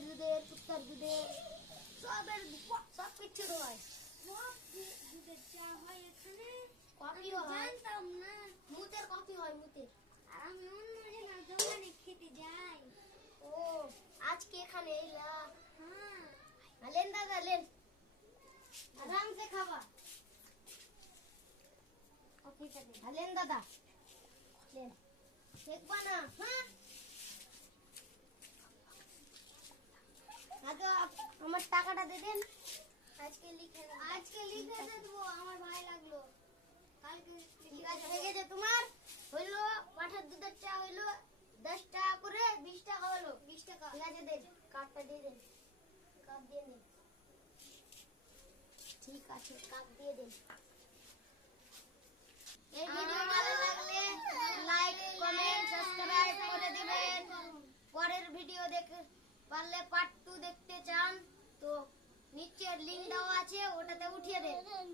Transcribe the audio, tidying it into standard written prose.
গাইয়ের দুধের, কুত্তার দুধের, সব কিছু হয়। দুধের চা হয় এখানে, কফিও হয়, জানতাম না। মুতের কফি হয়, মুতের। আর আমি অন্য জনের দোকানে খেতে যাই। ও আজকে এখানে এলা? হ্যাঁ, লেন দাদা লেন, আরাম से খাবা। কফিটা দে। লেন দাদা লেন, দেখবা না? হ্যাঁ আগে আমার টাকাটা দিয়ে দেন। আজকে লিখে দেবো, আমার ভাই লাগলো। কালকে ঠিক আছে, হয়ে গেছে তোমার। হইলো পাঠার দুধের চা হইলো 10 টাকা করে, 20 টাকা হলো। 20 টাকা। ঠিক আছে দেন, কার্ডটা দিয়ে দেন, কার্ড দিয়ে দেন। ঠিক আছে, কার্ড দিয়ে দেন। এই ভিডিও ভালো লাগলে লাইক, কমেন্ট, সাবস্ক্রাইব করে দিবেন। পরের ভিডিও দেখে পারলে পার্ট 2 দেখতে চান তো নিচের লিংক দেওয়া আছে, ওটাতে উঠিয়ে দেন।